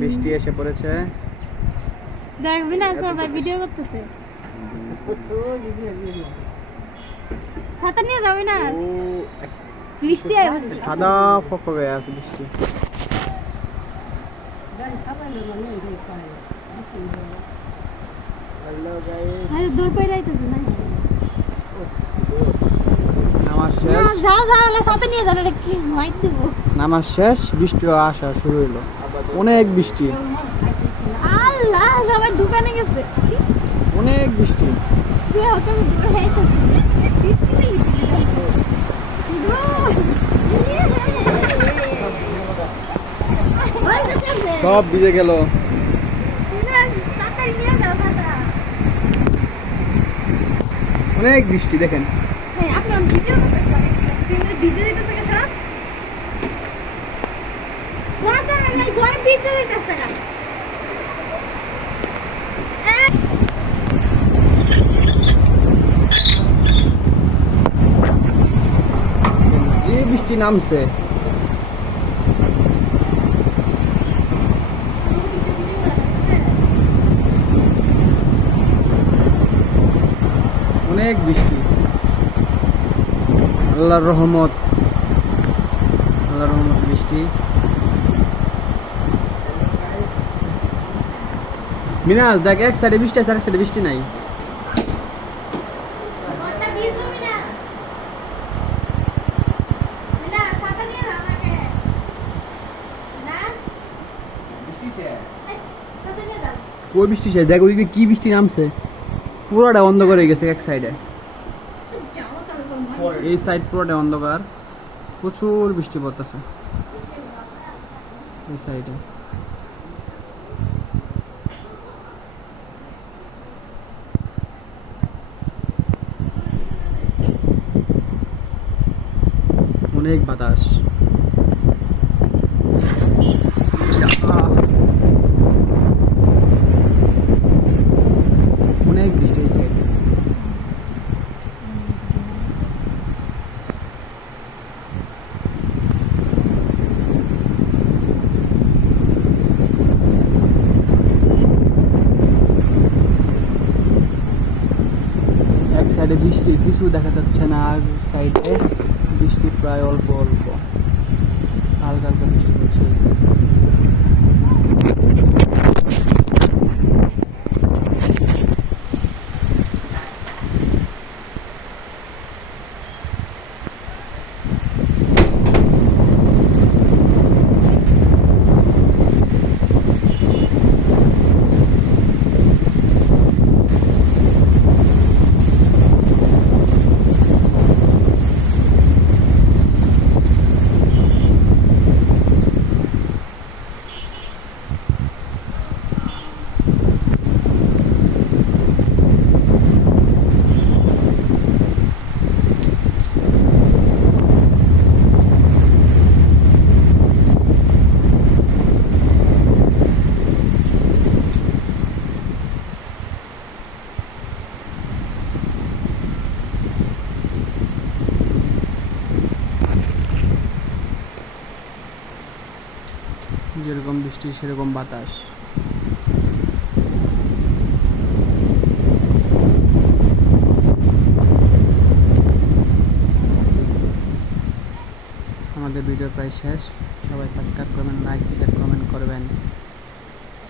বৃষ্টি এসে পড়েছে। দেখবি না সবাই ভিডিও করতেছে। ছাতা নিয়ে যাবি না? বৃষ্টি আসছে। সাদা ফক হয়ে আছে বৃষ্টি। Hello guys. আরে দূর পড়ে আইতেছে না। নামাজ শেষ। যাও যাও লা ছাতা নিয়ে যাও এটা কি মাইর দিব। নামাজ শেষ, বৃষ্টি আসা শুরু হলো। অনেক বৃষ্টি। আল্লাহ সবাই দোকানে গেছে। অনেক বৃষ্টি। তুই হতে দূর হইতেছিস। সব ভিজে গেল। অনেক বৃষ্টি দেখেন। যে বৃষ্টি নামছে, অনেক বৃষ্টি। আল্লাহর রহমত, আল্লাহর রহমত বৃষ্টি। মিনাজ দেখ, এক সাইডে বৃষ্টি আছে, আরেক সাইডে বৃষ্টি নাই। ওই বৃষ্টি শেষ, দেখ ওইদিকে কি বৃষ্টি নামছে। পুরোটা অন্ধকার হয়ে গেছে এক সাইডে। এই সাইড পুরোটা অন্ধকার, প্রচুর বৃষ্টি পড়তেছে এই সাইডে। অনেক বাতাস। অনেক বৃষ্টি এই সাইডে। এক সাইডে বৃষ্টি কিছু দেখা যাচ্ছে না, আর সাইডে বৃষ্টি প্রায় অল্প অল্প, হালকা হালকা বৃষ্টি পড়ছে। যেরকম বৃষ্টি সেরকম বাতাস। আমাদের ভিডিও প্রায় শেষ। সবাই সাবস্ক্রাইব করবেন, লাইক শেয়ার কমেন্ট করবেন।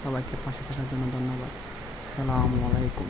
সবাইকে পাশে থাকার জন্য ধন্যবাদ। আসসালামু আলাইকুম।